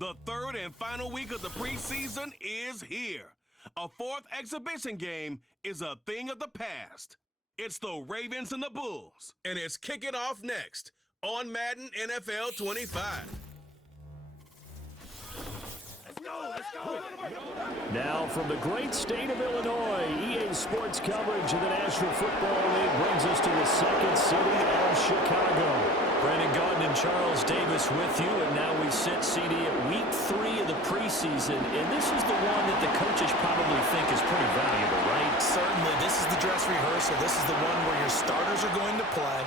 The third and final week of the preseason is here. A fourth exhibition game is a thing of the past. It's the Ravens and the Bulls, and it's kicking off next on Madden NFL 25. Now from the great state of Illinois, EA Sports coverage of the National Football League brings us to the second city of Chicago. Brandon Gaudin and Charles Davis with you, and now we sit CD at week 3 of the preseason, and this is the one that the coaches probably think is pretty valuable, right? Certainly. This is the dress rehearsal. This is the one where your starters are going to play.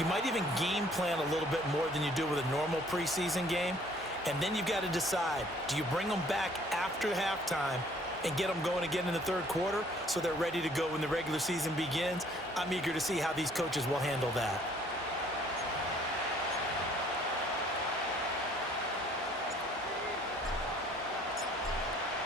You might even game plan a little bit more than you do with a normal preseason game. And then you've got to decide, do you bring them back after halftime and get them going again in the third quarter so they're ready to go when the regular season begins? I'm eager to see how these coaches will handle that.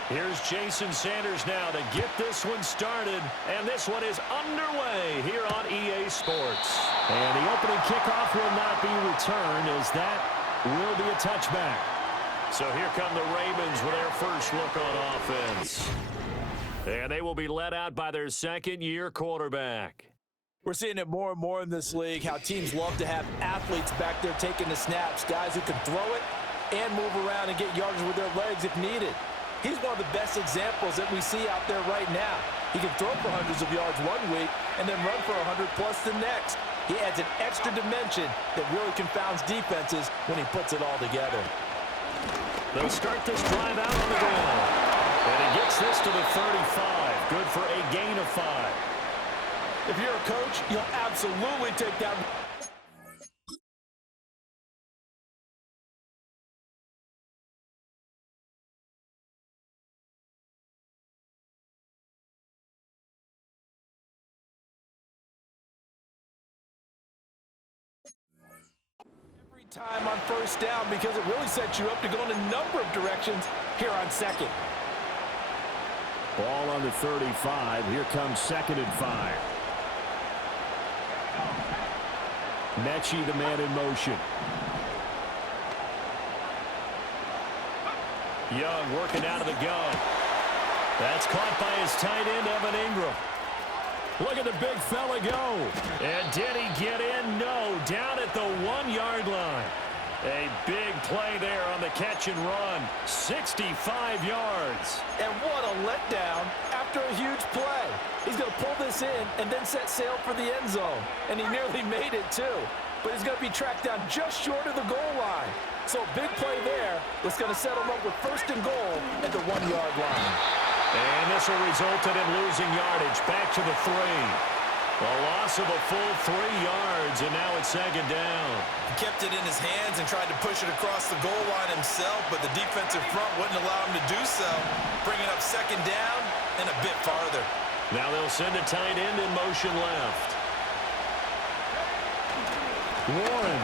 Here's Jason Sanders now to get this one started, and this one is underway here on EA Sports. And the opening kickoff will not be returned, as that will be a touchback. So here come the Ravens with their first look on offense. And they will be led out by their second-year quarterback. We're seeing it more and more in this league, how teams love to have athletes back there taking the snaps, guys who can throw it and move around and get yardage with their legs if needed. He's one of the best examples that we see out there right now. He can throw for hundreds of yards one week and then run for 100+ the next. He adds an extra dimension that really confounds defenses when he puts it all together. They'll start this drive out on the ground. And he gets this to the 35. Good for a gain of 5. If you're a coach, you'll absolutely take that. Time on first down, because it really sets you up to go in a number of directions here on second. Ball on the 35. Here comes 2nd and 5. Mechie, the man in motion. Young working out of the gun. That's caught by his tight end, Evan Ingram. Look at the big fella go. And did he get in? No. Down at the 1-yard line. A big play there on the catch and run. 65 yards. And what a letdown after a huge play. He's going to pull this in and then set sail for the end zone. And he nearly made it too. But he's going to be tracked down just short of the goal line. So a big play there that's going to set him up with 1st and goal at the 1-yard line. And this will result in him losing yardage. Back to the 3. A loss of a full 3 yards, and now it's 2nd down. He kept it in his hands and tried to push it across the goal line himself, but the defensive front wouldn't allow him to do so, bringing up 2nd down and a bit farther. Now they'll send a tight end in motion left. Warren.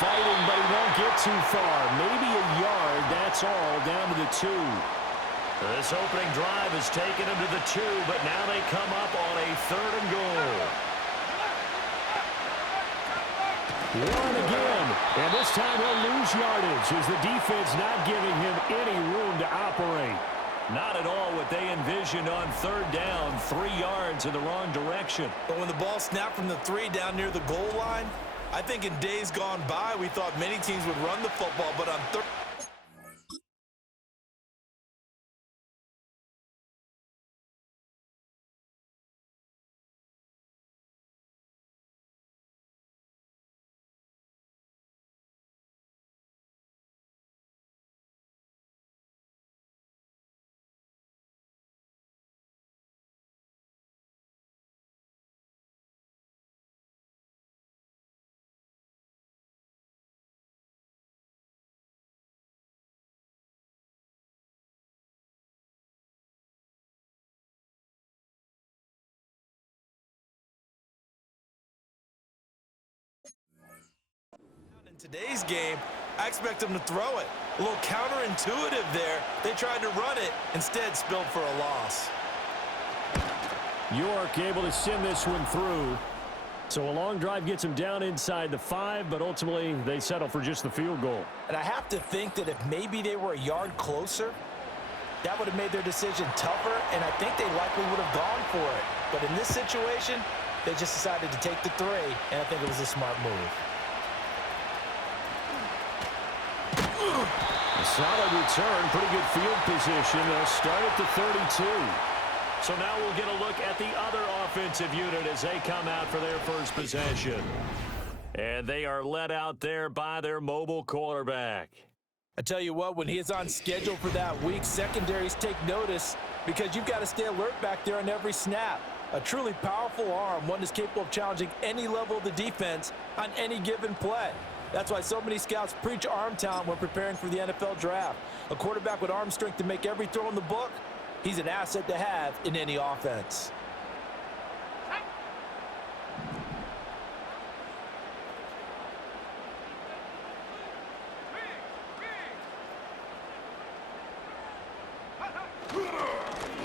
Fighting, but he won't get too far. Maybe a yard, that's all, down to the 2. This opening drive has taken him to the 2, but now they come up on a 3rd and goal. Warren again, and this time he'll lose yardage as the defense not giving him any room to operate. Not at all what they envisioned on 3rd down, 3 yards in the wrong direction. But when the ball snapped from the 3 down near the goal line, I think in days gone by we thought many teams would run the football, but on 3rd. In today's game, I expect them to throw it. A little counterintuitive there. They tried to run it, instead spilled for a loss. York able to send this one through. So a long drive gets them down inside the 5, but ultimately they settle for just the field goal. And I have to think that if maybe they were a yard closer, that would have made their decision tougher, and I think they likely would have gone for it. But in this situation, they just decided to take the 3, and I think it was a smart move. A solid return, pretty good field position. They'll start at the 32. So now we'll get a look at the other offensive unit as they come out for their first possession. And they are led out there by their mobile quarterback. I tell you what, when he is on schedule for that week, secondaries take notice because you've got to stay alert back there on every snap. A truly powerful arm, one that's capable of challenging any level of the defense on any given play. That's why so many scouts preach arm talent when preparing for the NFL draft. A quarterback with arm strength to make every throw in the book, he's an asset to have in any offense.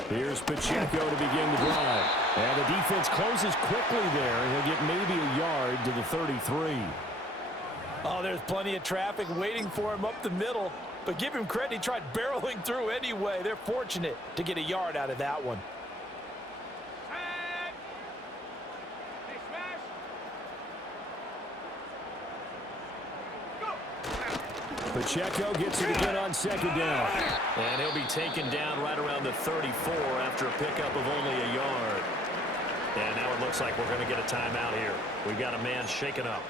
Here's Pacheco to begin the drive. And the defense closes quickly there. He'll get maybe a yard to the 33. Oh, there's plenty of traffic waiting for him up the middle. But give him credit, he tried barreling through anyway. They're fortunate to get a yard out of that one. Pacheco gets it again on second down. And he'll be taken down right around the 34 after a pickup of only a yard. And now it looks like we're going to get a timeout here. We've got a man shaken up.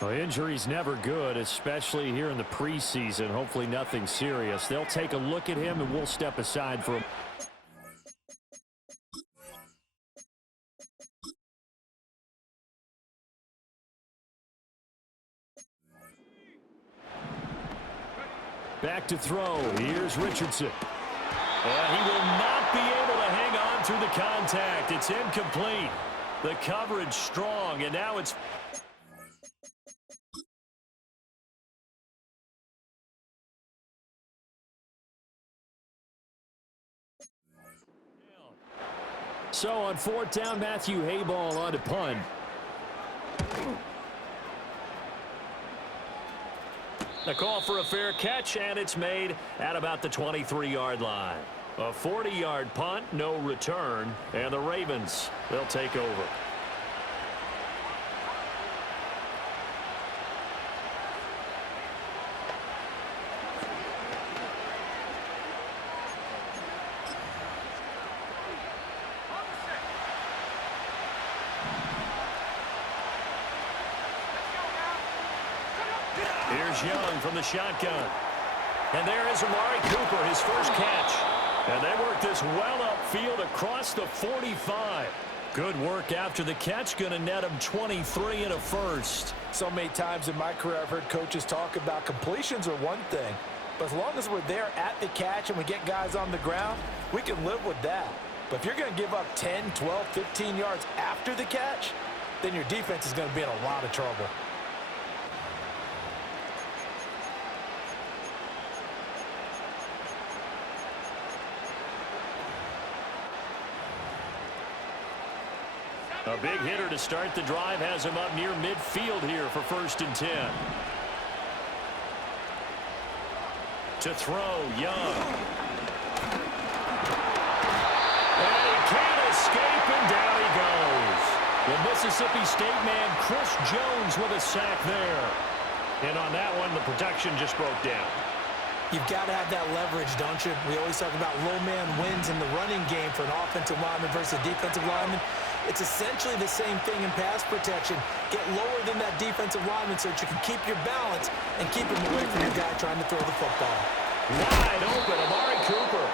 Well, injury's never good, especially here in the preseason. Hopefully nothing serious. They'll take a look at him, and we'll step aside for him. Back to throw. Here's Richardson. And he will not be able to hang on through the contact. It's incomplete. The coverage strong, and now it's... So on fourth down, Matthew Hayball on to punt. A call for a fair catch, and it's made at about the 23-yard line. A 40-yard punt, no return, and the Ravens, they'll take over. Here's Young from the shotgun. And there is Amari Cooper, his first catch. And they work this well upfield across the 45. Good work after the catch. Going to net him 23 and a first. So many times in my career I've heard coaches talk about completions are one thing. But as long as we're there at the catch and we get guys on the ground, we can live with that. But if you're going to give up 10, 12, 15 yards after the catch, then your defense is going to be in a lot of trouble. A big hitter to start the drive has him up near midfield here for 1st and 10. To throw, Young. And he can't escape, and down he goes. The Mississippi State man, Chris Jones, with a sack there. And on that one, the protection just broke down. You've got to have that leverage, don't you? We always talk about low man wins in the running game for an offensive lineman versus a defensive lineman. It's essentially the same thing in pass protection. Get lower than that defensive lineman so that you can keep your balance and keep him away from your guy trying to throw the football. Wide open, Amari Cooper.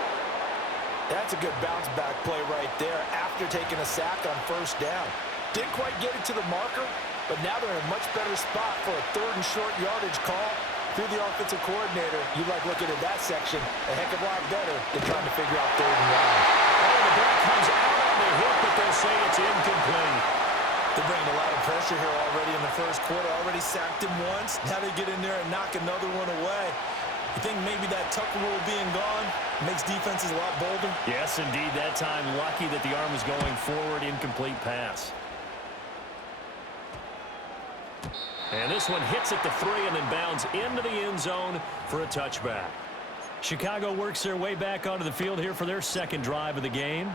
That's a good bounce back play right there after taking a sack on 1st down. Didn't quite get it to the marker, but now they're in a much better spot for a 3rd and short yardage call. Through the offensive coordinator, you like looking at that section a heck of a lot better than trying to figure out 3rd and 1. Oh, the back comes out on the hit, but they'll say it's incomplete. They're bringing a lot of pressure here already in the 1st quarter. Already sacked him once. Now they get in there and knock another one away. You think maybe that tuck rule being gone makes defenses a lot bolder? Yes, indeed. That time, lucky that the arm was going forward. Incomplete pass. And this one hits at the 3 and then bounds into the end zone for a touchback. Chicago works their way back onto the field here for their second drive of the game.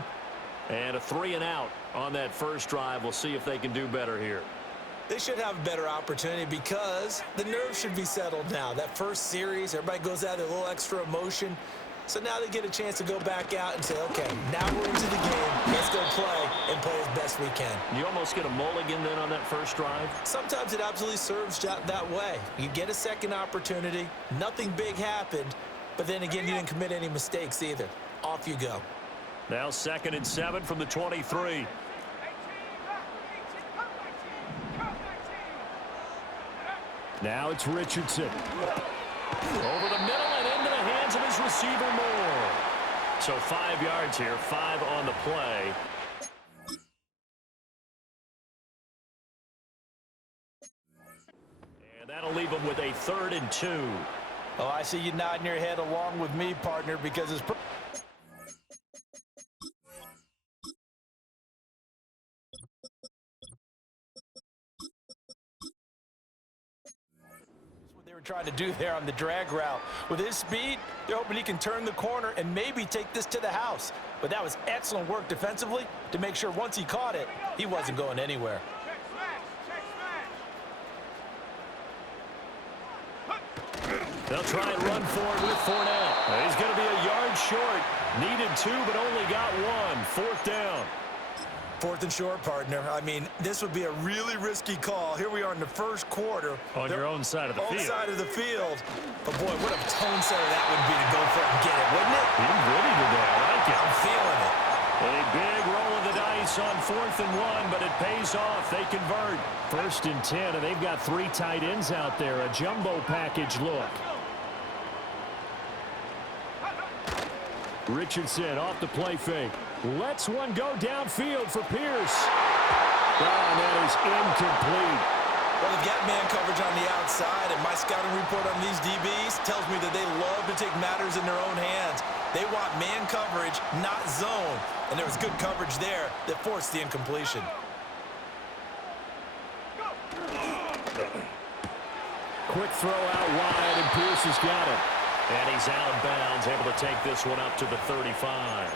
And a 3 and out on that first drive. We'll see if they can do better here. They should have a better opportunity because the nerves should be settled now. That first series, everybody goes out with a little extra emotion. So now they get a chance to go back out and say, okay, now we're into the game. Let's go play and play as best we can. You almost get a mulligan then on that first drive? Sometimes it absolutely serves that way. You get a second opportunity. Nothing big happened. But then again, you didn't commit any mistakes either. Off you go. Now 2nd and 7 from the 23. Now it's Richardson. Over the middle and into the hands of his receiver Moore. So 5 yards here, 5 on the play. And that'll leave him with a 3rd and 2. Oh, I see you nodding your head along with me, partner, because it's... trying to do there on the drag route. With his speed, they're hoping he can turn the corner and maybe take this to the house. But that was excellent work defensively to make sure once he caught it, he wasn't going anywhere. They'll try and run forward with Fournette. He's going to be a yard short. Needed 2, but only got 1. 4th down. 4th and short, partner. I mean, this would be a really risky call. Here we are in the first quarter. On your own side of the field. Own side of the field. But, boy, what a tone setter that would be to go for it and get it, wouldn't it? He's ready today. I like it. I'm feeling it. A big roll of the dice on 4th and 1, but it pays off. They convert. 1st and 10, and they've got 3 tight ends out there. A jumbo package look. Richardson off the play fake. Lets one go downfield for Pierce. Oh, and that is incomplete. Well, they've got man coverage on the outside, and my scouting report on these DBs tells me that they love to take matters in their own hands. They want man coverage, not zone. And there was good coverage there that forced the incompletion. Quick throw out wide, and Pierce has got it. And he's out of bounds, able to take this one up to the 35.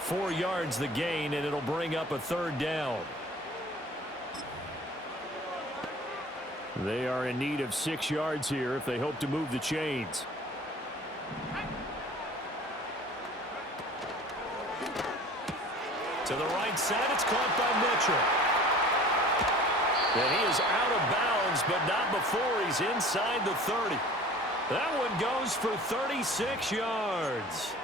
4 yards the gain, and it'll bring up a 3rd down. They are in need of 6 yards here if they hope to move the chains. To the right side, it's caught by Mitchell. And he is out of bounds, but not before he's inside the 30. That one goes for 36 yards.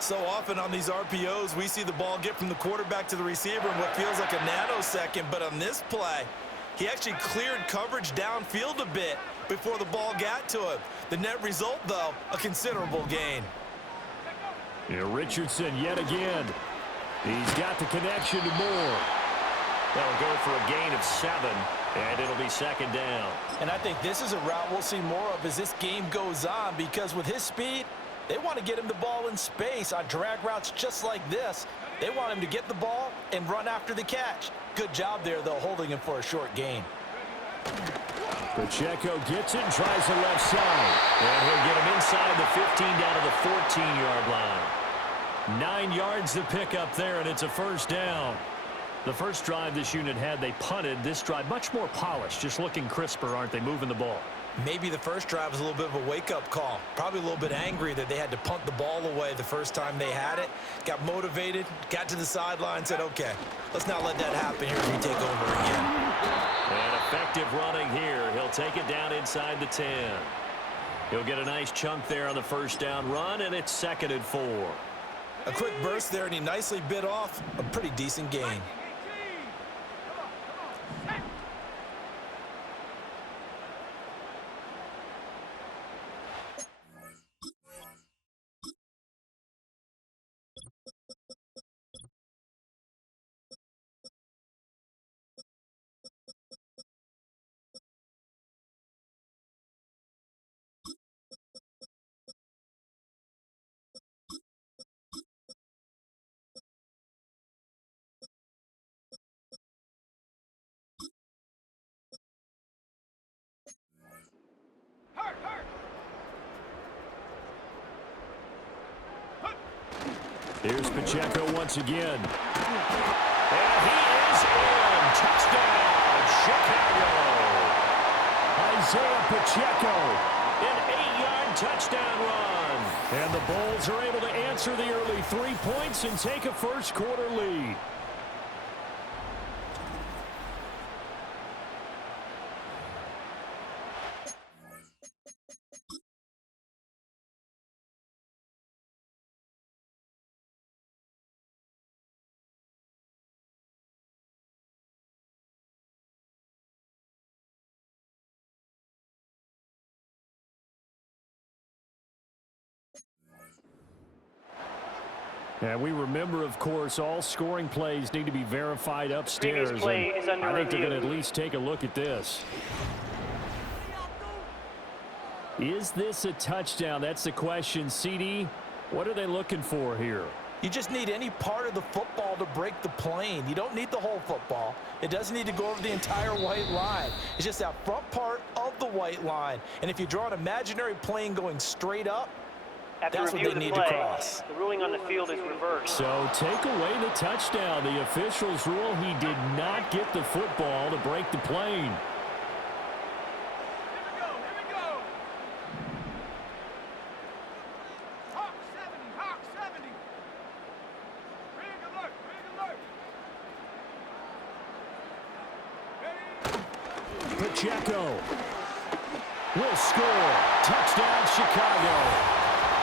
So often on these RPOs, we see the ball get from the quarterback to the receiver in what feels like a nanosecond. But on this play, he actually cleared coverage downfield a bit before the ball got to him. The net result, though, a considerable gain. Yeah, Richardson yet again. He's got the connection to Moore. That'll go for a gain of 7, and it'll be 2nd down. And I think this is a route we'll see more of as this game goes on, because with his speed, they want to get him the ball in space on drag routes just like this. They want him to get the ball and run after the catch. Good job there, though, holding him for a short gain. Pacheco gets it and tries the left side. And he'll get him inside the 15 down to the 14-yard line. 9 yards to pick up there, and it's a 1st down. The first drive this unit had, they punted. This drive, much more polished, just looking crisper, aren't they, moving the ball? Maybe the first drive was a little bit of a wake-up call. Probably a little bit angry that they had to punt the ball away the first time they had it. Got motivated, got to the sideline, said, okay, let's not let that happen here as we take over again. And effective running here. He'll take it down inside the 10. He'll get a nice chunk there on the 1st down run, and it's 2nd and 4. A quick burst there, and he nicely bit off a pretty decent gain. Here's Pacheco once again. And he is in. Touchdown, Chicago. Isaiah Pacheco, an 8-yard touchdown run. And the Bulls are able to answer the early 3 points and take a first-quarter lead. And we remember, of course, all scoring plays need to be verified upstairs. Previous play is under I think they're review. going to at least take a look at this. Is this a touchdown? That's the question. CD, what are they looking for here? You just need any part of the football to break the plane. You don't need the whole football. It doesn't need to go over the entire white line. It's just that front part of the white line. And if you draw an imaginary plane going straight up, After that's what review they of the need play, to cross. the ruling on the field is reversed. So take away the touchdown. The officials rule he did not get the football to break the plane. Pacheco will score. Touchdown, Chicago.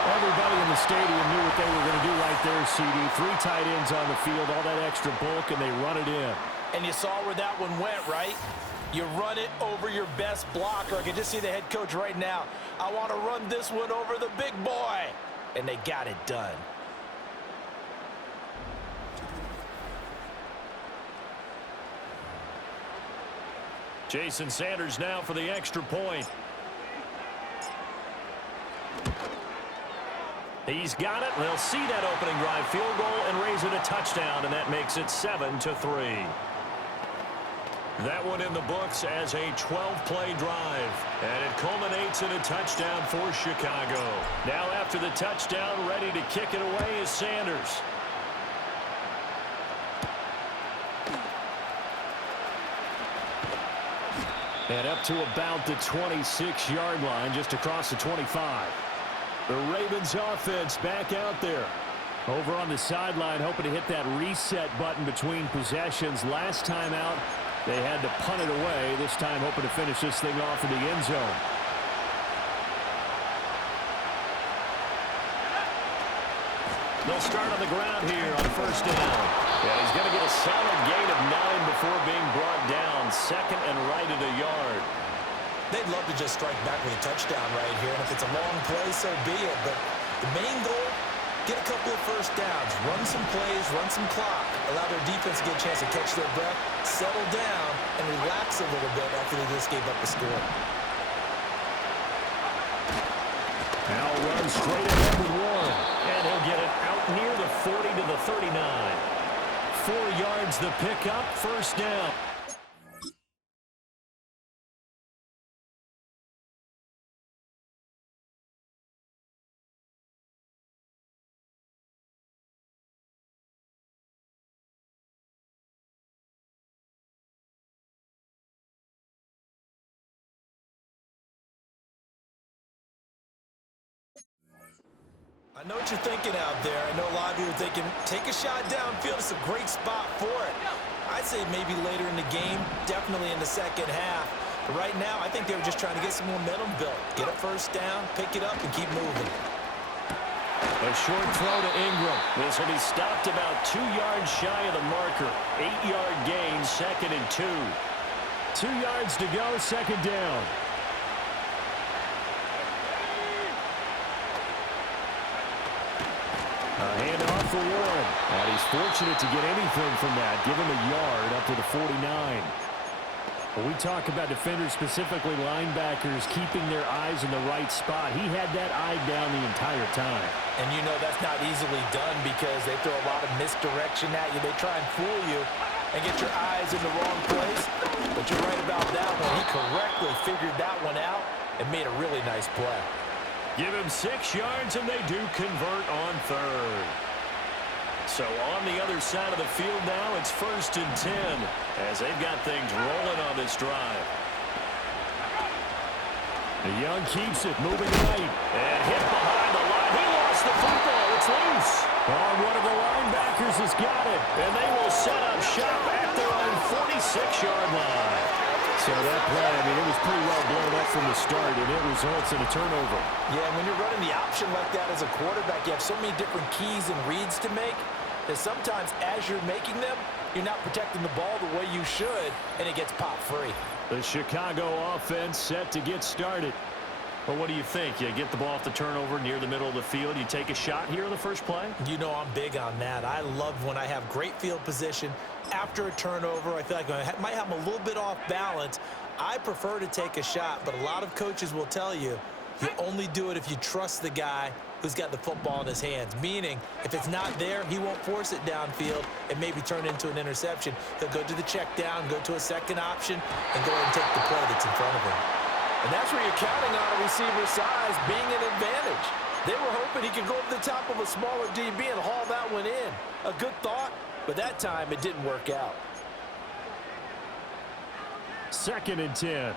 Everybody in the stadium knew what they were going to do right there, CD. 3 tight ends on the field, all that extra bulk, and they run it in. And you saw where that one went, right? You run it over your best blocker. I can just see the head coach right now. I want to run this one over the big boy. And they got it done. Jason Sanders now for the extra point. He's got it. They'll see that opening drive field goal and raise it a touchdown, and that makes it 7-3. That one in the books as a 12-play drive, and it culminates in a touchdown for Chicago. Now after the touchdown, ready to kick it away is Sanders. And up to about the 26-yard line, just across the 25. The Ravens offense back out there. Over on the sideline, hoping to hit that reset button between possessions. Last time out, they had to punt it away. This time hoping to finish this thing off in the end zone. They'll start on the ground here on first down. Yeah, he's going to get a solid gain of 9 before being brought down. Second and right at a yard. They'd love to just strike back with a touchdown right here. And if it's a long play, so be it. But the main goal, get a couple of first downs. Run some plays, run some clock. Allow their defense to get a chance to catch their breath, settle down, and relax a little bit after they just gave up the score. Now runs straight ahead with Warren. And he'll get it out near the 40 to the 39. 4 yards the pickup, first down. I know what you're thinking out there. I know a lot of you are thinking, take a shot downfield. It's a great spot for it. I'd say maybe later in the game, definitely in the second half. But right now, I think they were just trying to get some momentum built. Get a first down, pick it up, and keep moving. A short throw to Ingram. This will be stopped about 2 yards shy of the marker. 8-yard gain, second and 2. 2 yards to go, second down. A handoff for Warren. And he's fortunate to get anything from that. Give him a yard up to the 49. When we talk about defenders, specifically linebackers, keeping their eyes in the right spot, he had that eye down the entire time. And you know that's not easily done because they throw a lot of misdirection at you. They try and fool you and get your eyes in the wrong place. But you're right about that one. He correctly figured that one out and made a really nice play. Give him 6 yards, and they do convert on third. So on the other side of the field now, it's 1st and 10 as they've got things rolling on this drive. The Young keeps it, moving right, and hit behind the line. He lost the football. It's loose. Oh, one of the linebackers has got it, and they will set up shop at their own 46-yard line. So that play, I mean, it was pretty well blown up from the start, and it results in a turnover. Yeah, when you're running the option like that as a quarterback, you have so many different keys and reads to make that sometimes as you're making them, you're not protecting the ball the way you should, and it gets popped free. The Chicago offense set to get started. Well, what do you think? You get the ball off the turnover near the middle of the field. You take a shot here in the first play? You know I'm big on that. I love when I have great field position. After a turnover, I feel like I might have them a little bit off balance. I prefer to take a shot, but a lot of coaches will tell you only do it if you trust the guy who's got the football in his hands. Meaning, if it's not there, he won't force it downfield and maybe turn into an interception. He'll go to the check down, go to a second option, and go ahead and take the play that's in front of him. And that's where you're counting on a receiver's size being an advantage. They were hoping he could go to the top of a smaller DB and haul that one in. A good thought, but that time it didn't work out. 2nd and 10.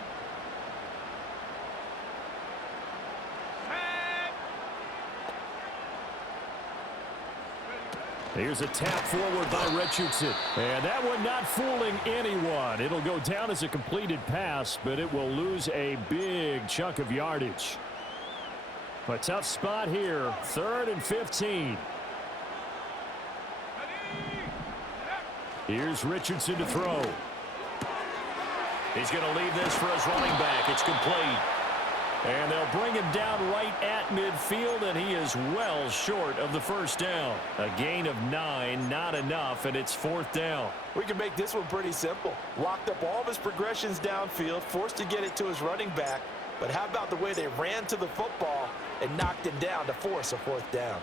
Here's a tap forward by Richardson. And that one not fooling anyone. It'll go down as a completed pass, but it will lose a big chunk of yardage. A tough spot here. 3rd and 15. Here's Richardson to throw. He's going to leave this for his running back. It's complete. And they'll bring him down right at midfield, and he is well short of the first down. A gain of 9, not enough, and it's 4th down. We can make this one pretty simple. Locked up all of his progressions downfield, forced to get it to his running back. But how about the way they ran to the football and knocked him down to force a 4th down?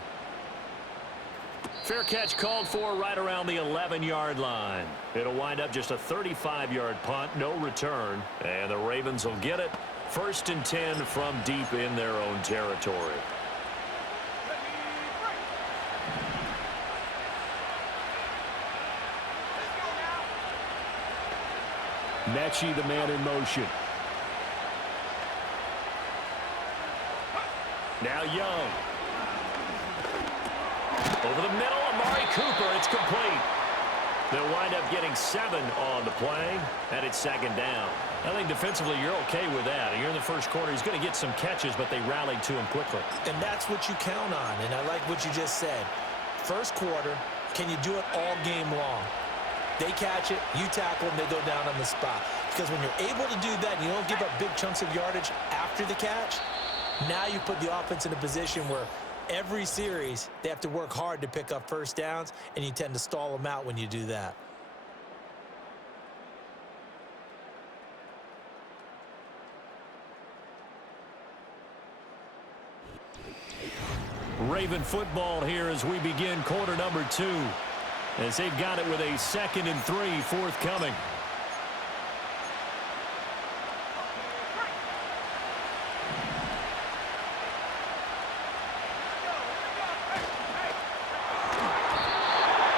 Fair catch called for right around the 11-yard line. It'll wind up just a 35-yard punt, no return, and the Ravens will get it. 1st and 10 from deep in their own territory. Mechie, the man in motion. Now Young. Over the middle, Amari Cooper. It's complete. They'll wind up getting 7 on the play, and it's 2nd down. I think defensively you're okay with that. You're in the first quarter. He's going to get some catches, but they rallied to him quickly. And that's what you count on, and I like what you just said. First quarter, can you do it all game long? They catch it, you tackle them, they go down on the spot. Because when you're able to do that and you don't give up big chunks of yardage after the catch, now you put the offense in a position where every series they have to work hard to pick up first downs, and you tend to stall them out when you do that. Raven football here as we begin quarter number 2. As they've got it with a 2nd and 3 forthcoming.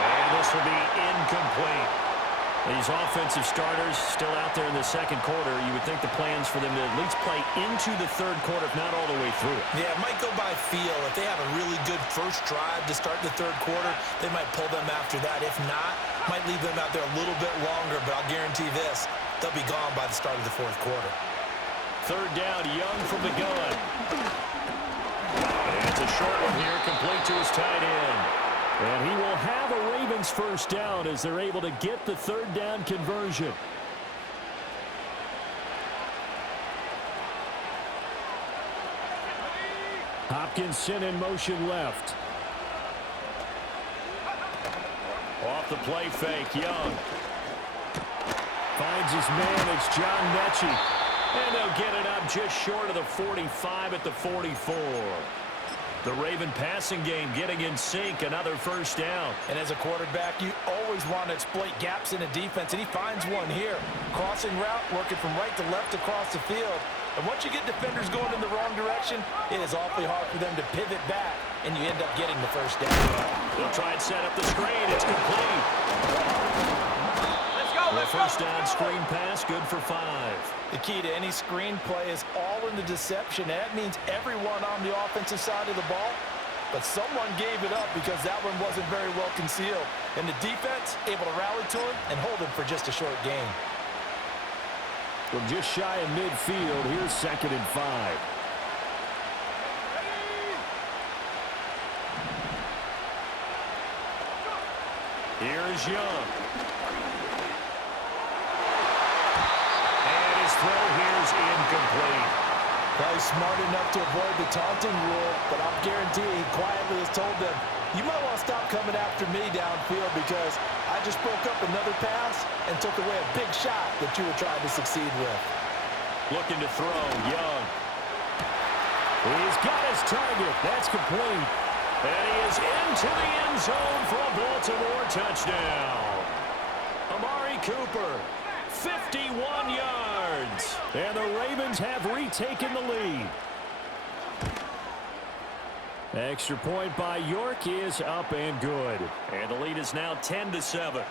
And this will be incomplete. These offensive starters still out there in the second quarter. You would think the plans for them to at least play into the third quarter, if not all the way through it. Yeah, it might go by feel. If they have a really good first drive to start the third quarter, they might pull them after that. If not, might leave them out there a little bit longer, but I'll guarantee this, they'll be gone by the start of the fourth quarter. 3rd down, Young from the gun. And it's a short one here, complete to his tight end. And he will have a Ravens first down as they're able to get the 3rd down conversion. Hopkinson in motion left. Off the play fake, Young. Finds his man, it's John Mechie. And they'll get it up just short of the 45 at the 44. The Raven passing game getting in sync, another first down. And as a quarterback, you always want to exploit gaps in the defense, and he finds one here. Crossing route, working from right to left across the field. And once you get defenders going in the wrong direction, it is awfully hard for them to pivot back, and you end up getting the first down. They'll try and set up the screen. It's complete. Let's go. First down screen pass, good for 5. The key to any screen play is all in the deception. That means everyone on the offensive side of the ball, but someone gave it up because that one wasn't very well concealed. And the defense able to rally to him and hold him for just a short gain. From just shy of midfield, here's 2nd and 5. Here's Young. And his throw here's incomplete. Probably smart enough to avoid the taunting rule, but I'll guarantee he quietly has told them, you might want to stop coming after me downfield because I just broke up another pass and took away a big shot that you were trying to succeed with. Looking to throw, Young. He's got his target. That's complete. And he is into the end zone for a Baltimore touchdown. Amari Cooper, 51 yards. And the Ravens have retaken the lead. Extra point by York is up and good. And the lead is now 10-7.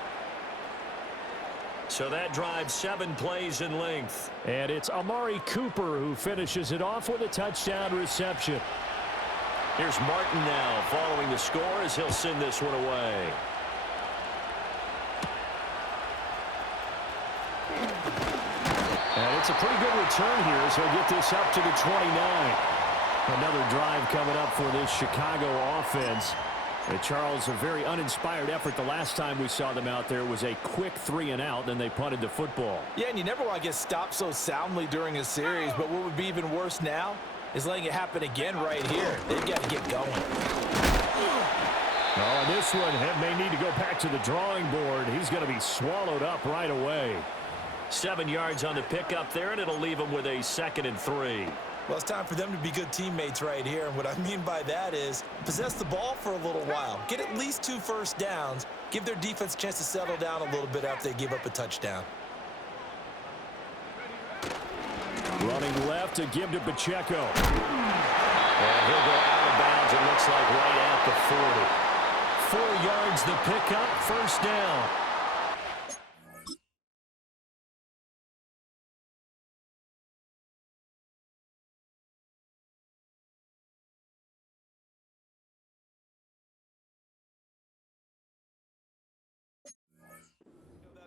So that drives 7 plays in length. And it's Amari Cooper who finishes it off with a touchdown reception. Here's Martin now following the score as he'll send this one away. And it's a pretty good return here as he'll get this up to the 29. Another drive coming up for this Chicago offense. And Charles, a very uninspired effort the last time we saw them out there was a quick 3-and-out, then they punted the football. Yeah, and you never want to get stopped so soundly during a series, but what would be even worse now is letting it happen again right here. They've got to get going. Oh, and this one may need to go back to the drawing board. He's going to be swallowed up right away. 7 yards on the pickup there, and it'll leave him with a 2nd and 3. Well, it's time for them to be good teammates right here. And what I mean by that is possess the ball for a little while. Get at least 2 first downs. Give their defense a chance to settle down a little bit after they give up a touchdown. Running left to give to Pacheco. And he'll go out of bounds, it looks like right at the 40. 4 yards the pickup, first down.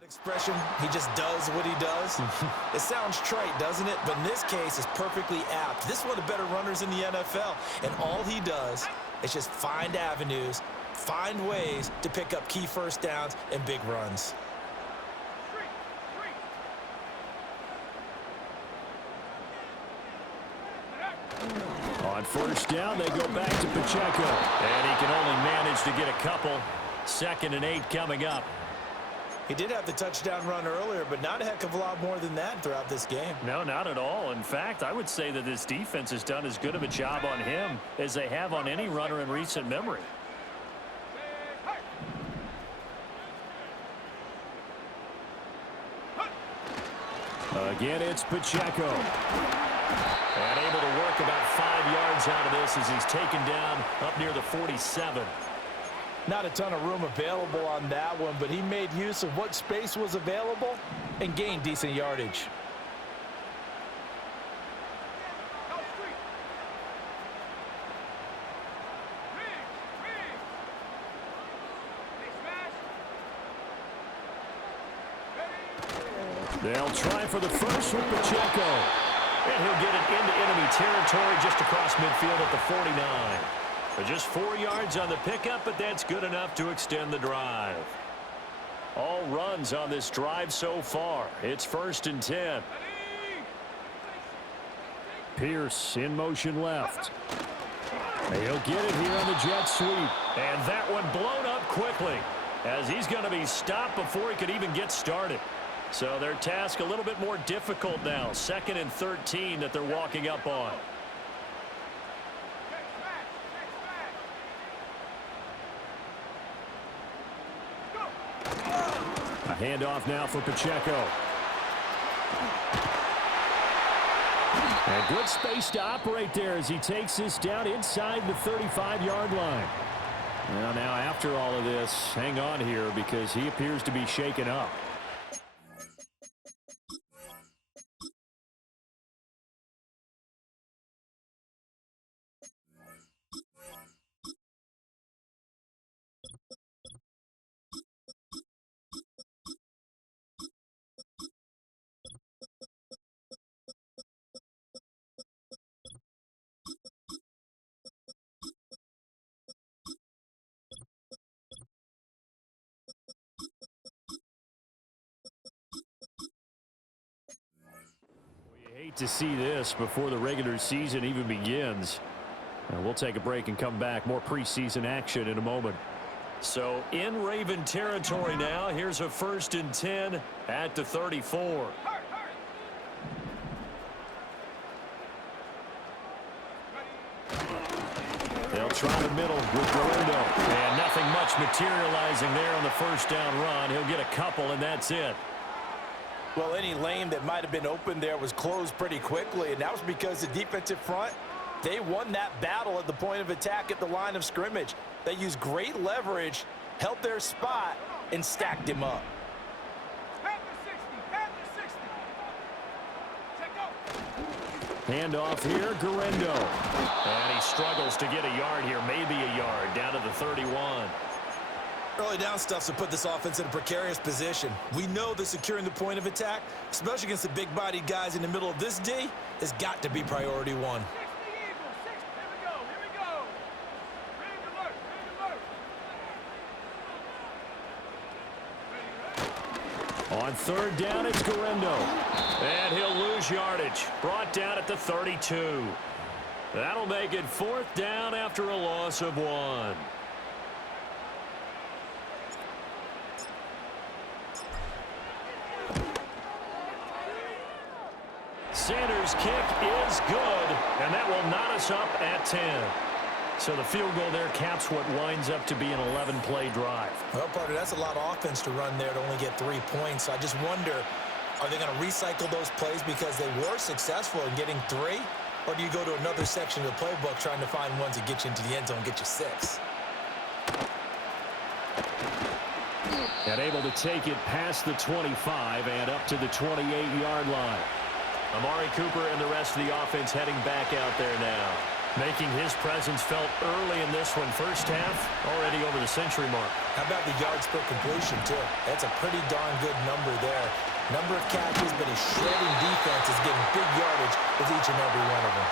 Expression, he just does what he does. It sounds trite, doesn't it? But in this case, it's perfectly apt. This is one of the better runners in the NFL, and all he does is just find avenues, find ways to pick up key first downs and big runs. On first down, they go back to Pacheco. And he can only manage to get a couple. 2nd and 8 coming up. He did have the touchdown run earlier, but not a heck of a lot more than that throughout this game. No, not at all. In fact, I would say that this defense has done as good of a job on him as they have on any runner in recent memory. Again, it's Pacheco. And able to work about 5 yards out of this as he's taken down up near the 47. Not a ton of room available on that one, but he made use of what space was available and gained decent yardage. They'll try for the first with Pacheco. And he'll get it into enemy territory just across midfield at the 49. But just 4 yards on the pickup, but that's good enough to extend the drive. All runs on this drive so far. It's 1st and 10. Pierce in motion left. He'll get it here on the jet sweep. And that one blown up quickly as he's going to be stopped before he could even get started. So their task a little bit more difficult now. 2nd and 13 that they're walking up on. A handoff now for Pacheco. And good space to operate there as he takes this down inside the 35-yard line. Well, now after all of this, hang on here because he appears to be shaken up. Hate to see this before the regular season even begins. We'll take a break and come back. More preseason action in a moment. So in Raven territory now. Here's a 1st and 10 at the 34. They'll try the middle with Guerrero. And nothing much materializing there on the first down run. He'll get a couple, and that's it. Well, any lane that might have been open there was closed pretty quickly, and that was because the defensive front, they won that battle at the point of attack at the line of scrimmage. They used great leverage, held their spot, and stacked him up. Handoff here, Guerrero. And he struggles to get a yard here, maybe a yard, down to the 31. Early down stuff to put this offense in a precarious position. We know that securing the point of attack, especially against the big-bodied guys in the middle of this D, has got to be priority one. On 3rd down, it's Guerrero. And he'll lose yardage. Brought down at the 32. That'll make it 4th down after a loss of 1. Sanders' kick is good, and that will knot us up at 10. So the field goal there caps what winds up to be an 11-play drive. Well, partner, that's a lot of offense to run there to only get 3 points. So I just wonder, are they going to recycle those plays because they were successful in getting 3? Or do you go to another section of the playbook trying to find ones that get you into the end zone and get you 6? And able to take it past the 25 and up to the 28-yard line. Amari Cooper and the rest of the offense heading back out there now. Making his presence felt early in this one. First half, already over the century mark. How about the yards per completion, too? That's a pretty darn good number there. Number of catches, but his shredding defense is getting big yardage with each and every one of them.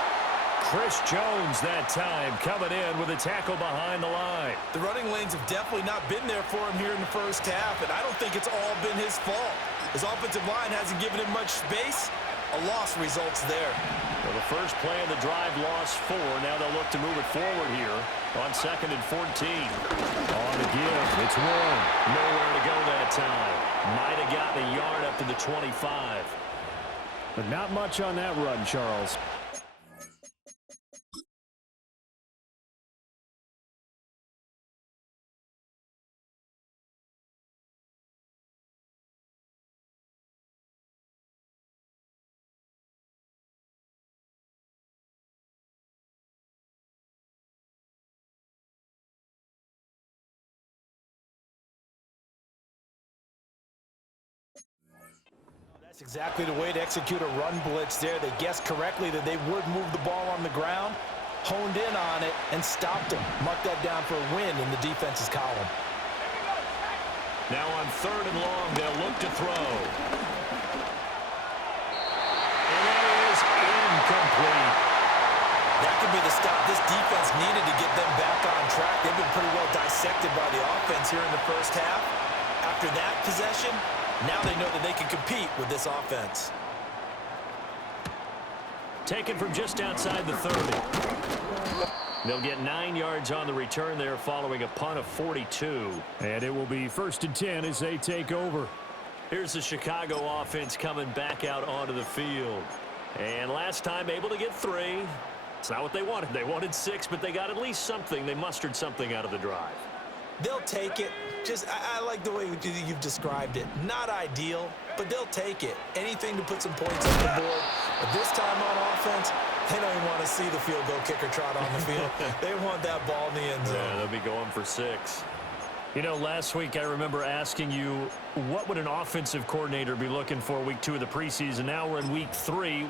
Chris Jones that time coming in with a tackle behind the line. The running lanes have definitely not been there for him here in the first half, and I don't think it's all been his fault. His offensive line hasn't given him much space. A loss results there. Well, the first play of the drive lost 4. Now they'll look to move it forward here on 2nd and 14. On the give, it's Warren. Nowhere to go that time. Might have gotten a yard up to the 25. But not much on that run, Charles. That's exactly the way to execute a run blitz there. They guessed correctly that they would move the ball on the ground, honed in on it, and stopped them. Mark that down for a win in the defense's column. Now on 3rd and long, they'll look to throw. And that is incomplete. That could be the stop this defense needed to get them back on track. They've been pretty well dissected by the offense here in the first half. After that possession, now they know that they can compete with this offense. Taken from just outside the 30. They'll get 9 yards on the return there following a punt of 42. And it will be 1st and 10 as they take over. Here's the Chicago offense coming back out onto the field. And last time able to get 3. It's not what they wanted. They wanted 6, but they got at least something. They mustered something out of the drive. They'll take it. I like the way you've described it. Not ideal, but they'll take it. Anything to put some points on the board. But this time on offense, they don't even want to see the field goal kicker trot on the field. They want that ball in the end zone. Yeah, they'll be going for 6. You know, last week I remember asking you, what would an offensive coordinator be looking for week 2 of the preseason? Now we're in week 3.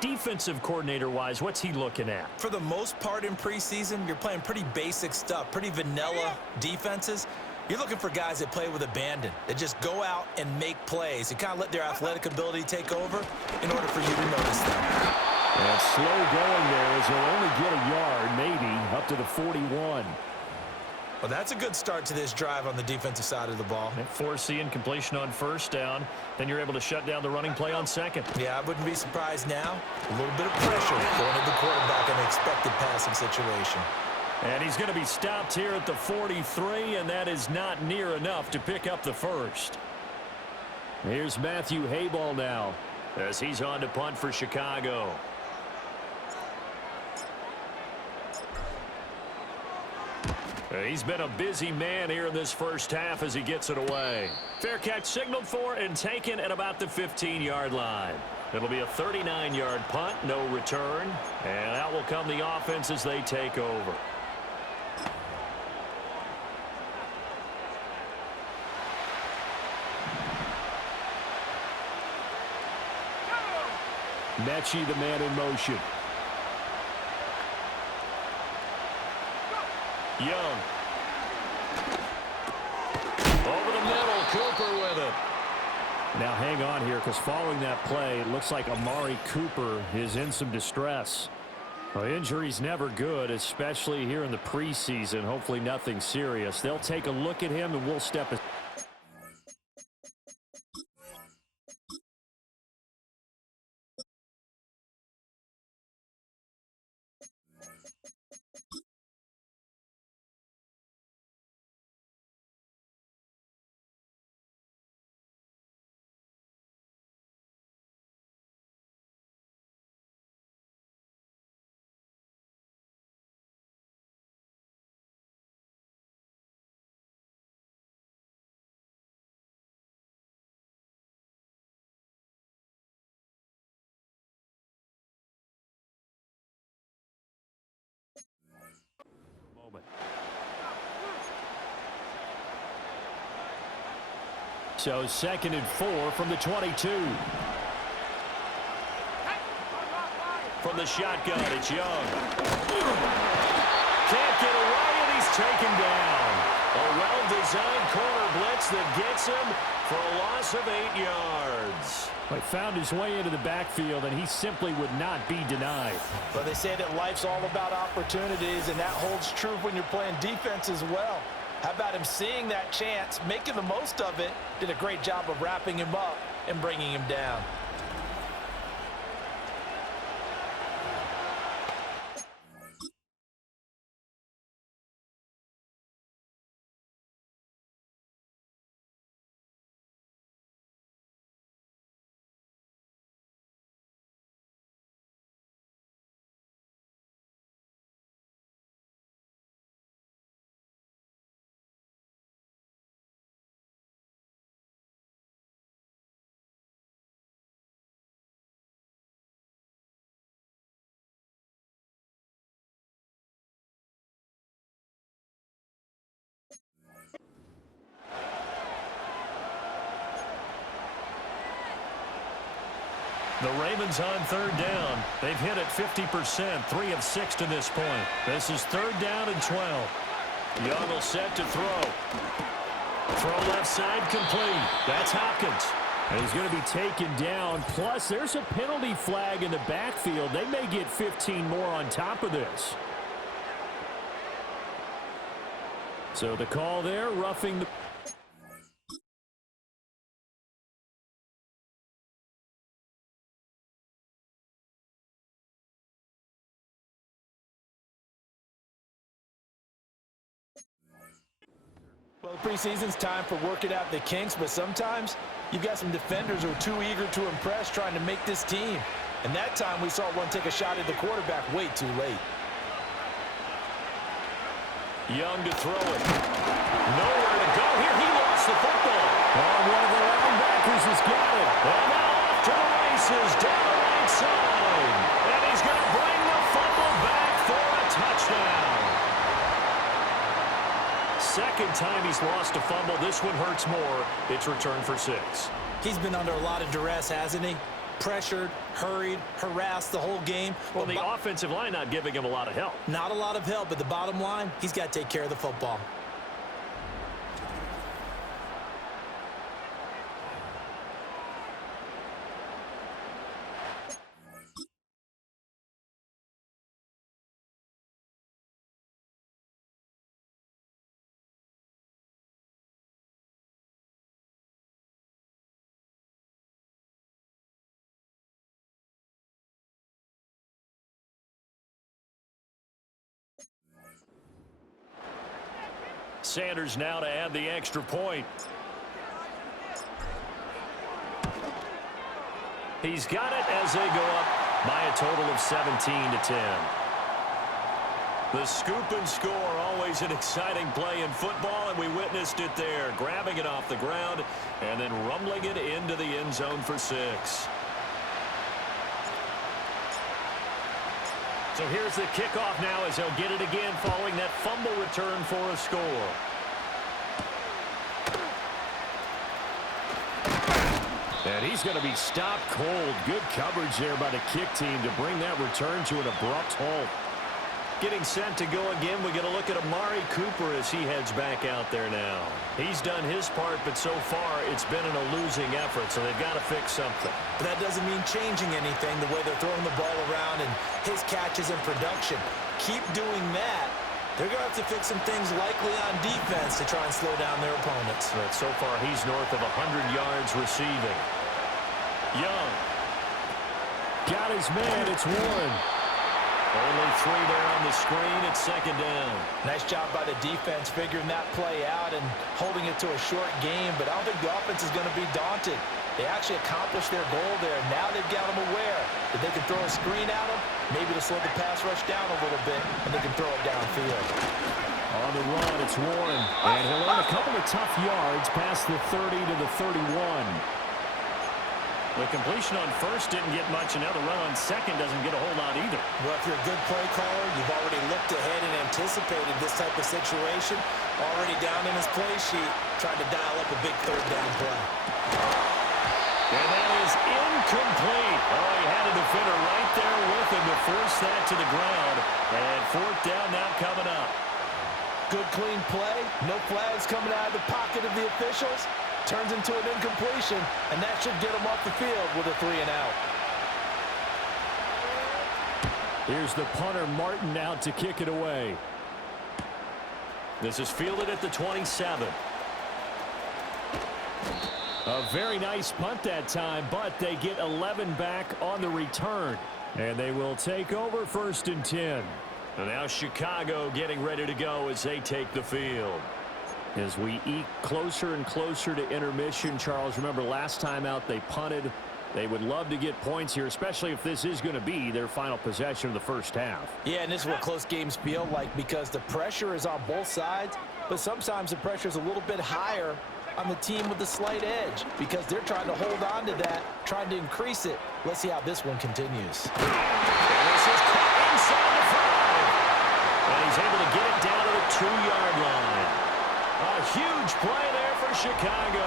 Defensive coordinator-wise, what's he looking at? For the most part in preseason, you're playing pretty basic stuff, pretty vanilla defenses. You're looking for guys that play with abandon, that just go out and make plays and kind of let their athletic ability take over in order for you to notice them. And slow going there as he'll only get a yard, maybe, up to the 41. Well, that's a good start to this drive on the defensive side of the ball. Forcing completion on first down. Then you're able to shut down the running play on second. Yeah, I wouldn't be surprised now. A little bit of pressure going at the quarterback in an expected passing situation. And he's going to be stopped here at the 43, and that is not near enough to pick up the first. Here's Matthew Hayball now, as he's on to punt for Chicago. He's been a busy man here in this first half as he gets it away. Fair catch signaled for and taken at about the 15-yard line. It'll be a 39-yard punt, no return. And out will come the offense as they take over. Mechie, the man in motion. Young. Over the middle, Cooper with it. Now hang on here, because following that play, it looks like Amari Cooper is in some distress. Well, injury's never good, especially here in the preseason. Hopefully nothing serious. They'll take a look at him, and we'll step aside. So 2nd and 4 from the 22. From the shotgun, it's Young. Can't get away, and he's taken down. A well-designed corner blitz that gets him for a loss of 8 yards. He found his way into the backfield, and he simply would not be denied. But they say that life's all about opportunities, and that holds true when you're playing defense as well. How about him seeing that chance, making the most of it, did a great job of wrapping him up and bringing him down. The Ravens on 3rd down. They've hit it 50%, 3 of 6 to this point. This is 3rd down and 12. Young will set to throw. Throw left side complete. That's Hopkins. And he's going to be taken down. Plus, there's a penalty flag in the backfield. They may get 15 more on top of this. So the call there, roughing the... Well, the preseason's time for working out the kinks, but sometimes you've got some defenders who are too eager to impress trying to make this team. And that time we saw one take a shot at the quarterback way too late. Young to throw it. Nowhere to go here. He lost the football. Oh, one of the linebackers has got it. And now off to the races down the right outside. And he's going to bring the fumble back for a touchdown. Second time he's lost a fumble. This one hurts more. It's returned for 6. He's been under a lot of duress, hasn't he? Pressured, hurried, harassed the whole game. Well, the offensive line not giving him a lot of help. Not a lot of help, but the bottom line, he's got to take care of the football. Sanders now to add the extra point. He's got it as they go up by a total of 17-10. The scoop and score, always an exciting play in football, and we witnessed it there, grabbing it off the ground and then rumbling it into the end zone for 6. So here's the kickoff now as they'll get it again following that fumble return for a score. And he's going to be stopped cold. Good coverage there by the kick team to bring that return to an abrupt halt. Getting set to go again, we get a look at Amari Cooper as he heads back out there now. He's done his part, but so far it's been a losing effort, so they've got to fix something. But that doesn't mean changing anything, the way they're throwing the ball around and his catches and production. Keep doing that. They're going to have to fix some things likely on defense to try and slow down their opponents. But so far he's north of 100 yards receiving. Young. Got his man. It's Warren. Only 3 there on the screen. It's second down. Nice job by the defense figuring that play out and holding it to a short game, but I don't think the offense is going to be daunted. They actually accomplished their goal there. Now they've got them aware that they can throw a screen at them, maybe to slow the pass rush down a little bit, and they can throw it downfield. On the run, it's Warren. And he'll earn a couple of tough yards past the 30 to the 31. The completion on first didn't get much, and now the run on second doesn't get a whole lot either. Well, if you're a good play caller, you've already looked ahead and anticipated this type of situation. Already down in his play sheet, trying to dial up a big third down play. And that is incomplete. Oh, he had a defender right there with him to force that to the ground. And fourth down now coming up. Good, clean play. No flags coming out of the pocket of the officials. Turns into an incompletion, and that should get him off the field with a 3-and-out. Here's the punter, Martin, out to kick it away. This is fielded at the 27. A very nice punt that time, but they get 11 back on the return. And they will take over 1st and 10. And now Chicago getting ready to go as they take the field. As we eke closer and closer to intermission, Charles, remember last time out they punted. They would love to get points here, especially if this is going to be their final possession of the first half. Yeah, and this is what close games feel like because the pressure is on both sides, but sometimes the pressure is a little bit higher on the team with the slight edge because they're trying to hold on to that, trying to increase it. Let's see how this one continues. And this is caught inside the 5. And he's able to get it down to the 2-yard line. A huge play there for Chicago.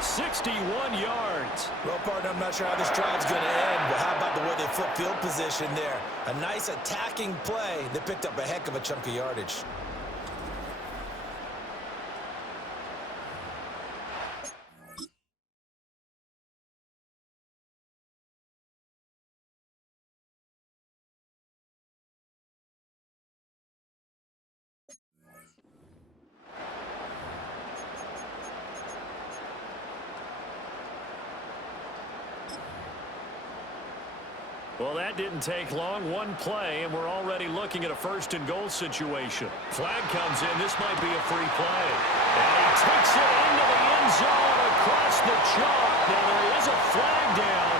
61 yards. Well, partner, I'm not sure how this drive's going to end, but how about the way they flip field position there? A nice attacking play. They picked up a heck of a chunk of yardage. Well, that didn't take long. One play, and we're already looking at a 1st and goal situation. Flag comes in. This might be a free play. And he takes it into the end zone across the chalk. Now, there is a flag down,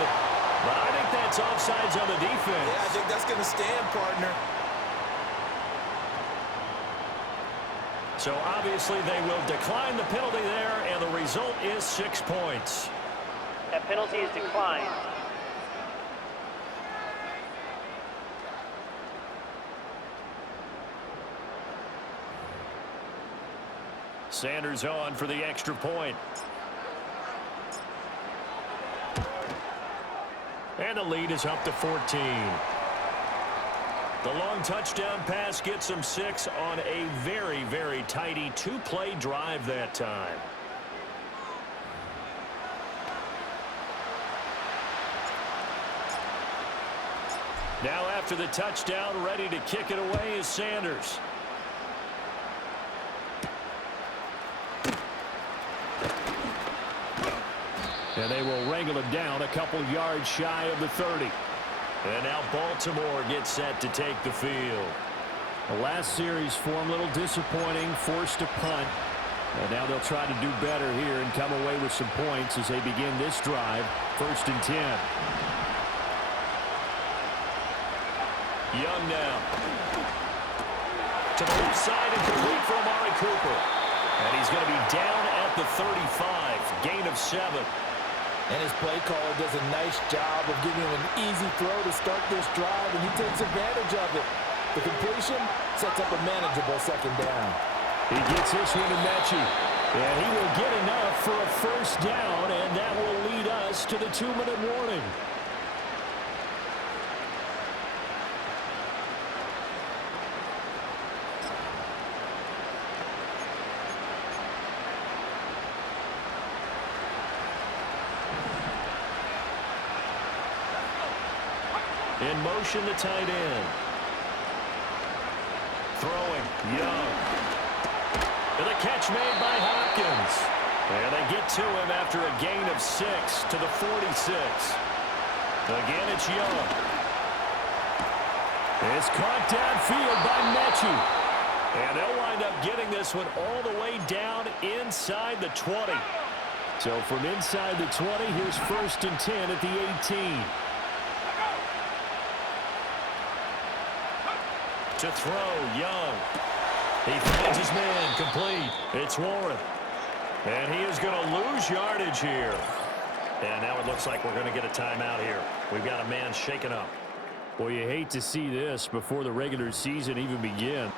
but I think that's offsides on the defense. Yeah, I think that's going to stand, partner. So, obviously, they will decline the penalty there, and the result is 6 points. That penalty is declined. Sanders on for the extra point. And the lead is up to 14. The long touchdown pass gets them 6 on a very, very tidy 2-play drive that time. Now after the touchdown, ready to kick it away is Sanders. And they will wrangle him down a couple yards shy of the 30. And now Baltimore gets set to take the field. The last series for him, a little disappointing, forced to punt. And now they'll try to do better here and come away with some points as they begin this drive. 1st and 10. Young now. To the left side and complete for Amari Cooper. And he's going to be down at the 35. Gain of 7. And his play caller does a nice job of giving him an easy throw to start this drive, and he takes advantage of it. The completion sets up a manageable 2nd down. He gets this one to Mechie. And he will get enough for a 1st down, and that will lead us to the 2-minute warning. In motion, the tight end. Throwing, Young. And the catch made by Hopkins. And they get to him after a gain of 6 to the 46. Again, it's Young. It's caught downfield by Mechie. And they'll wind up getting this one all the way down inside the 20. So from inside the 20, here's 1st and 10 at the 18. To throw, Young. He finds his man, complete. It's Warren. And he is going to lose yardage here. And now it looks like we're going to get a timeout here. We've got a man shaken up. Well, you hate to see this before the regular season even begins.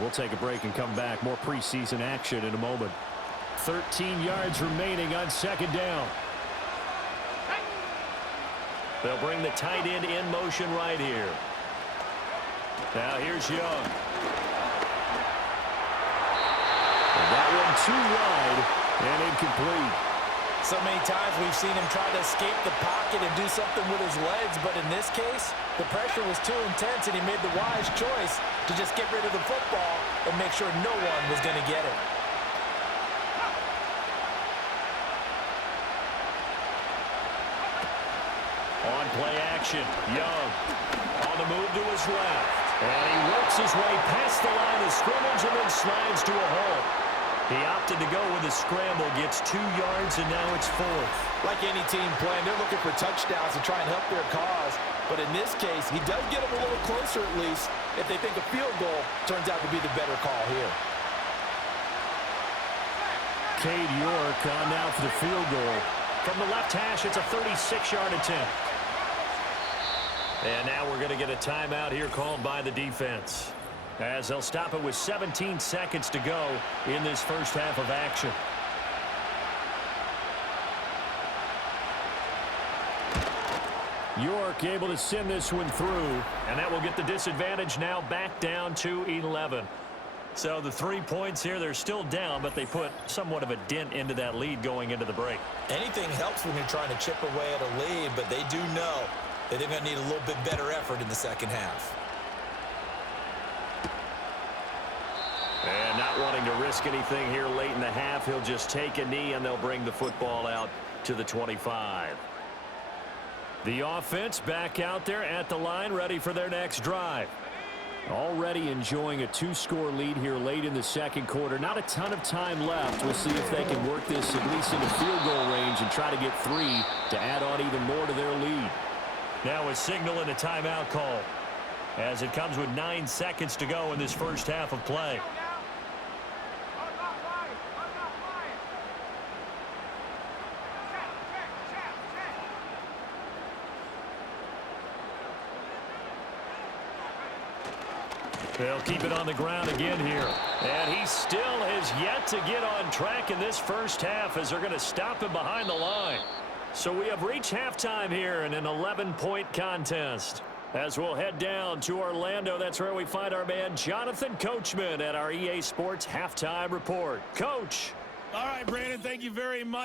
We'll take a break and come back. More preseason action in a moment. 13 yards remaining on 2nd down. They'll bring the tight end in motion right here. Now here's Young. And that one too wide and incomplete. So many times we've seen him try to escape the pocket and do something with his legs, but in this case, the pressure was too intense, and he made the wise choice to just get rid of the football and make sure no one was going to get it. On play action, Young on the move to his left. And he works his way past the line of scrimmage and then slides to a hole. He opted to go with a scramble, gets 2 yards, and now it's 4th. Like any team playing, they're looking for touchdowns to try and help their cause. But in this case, he does get them a little closer at least if they think a field goal turns out to be the better call here. Cade York on now for the field goal. From the left hash, it's a 36-yard attempt. And now we're going to get a timeout here called by the defense, as they'll stop it with 17 seconds to go in this 1st half of action. York able to send this one through. And that will get the disadvantage now back down to 11. So the 3 points here, they're still down, but they put somewhat of a dent into that lead going into the break. Anything helps when you're trying to chip away at a lead, but they do know that they're going to need a little bit better effort in the 2nd half. And not wanting to risk anything here late in the half, he'll just take a knee and they'll bring the football out to the 25. The offense back out there at the line, ready for their next drive. Already enjoying a 2-score lead here late in the second quarter. Not a ton of time left. We'll see if they can work this at least into field goal range and try to get 3 to add on even more to their lead. Now a signal and a timeout call as it comes with 9 seconds to go in this first half of play. They'll keep it on the ground again here. And he still has yet to get on track in this first half as they're going to stop him behind the line. So we have reached halftime here in an 11-point contest. As we'll head down to Orlando, that's where we find our man Jonathan Coachman at our EA Sports Halftime Report. Coach. All right, Brandon, thank you very much.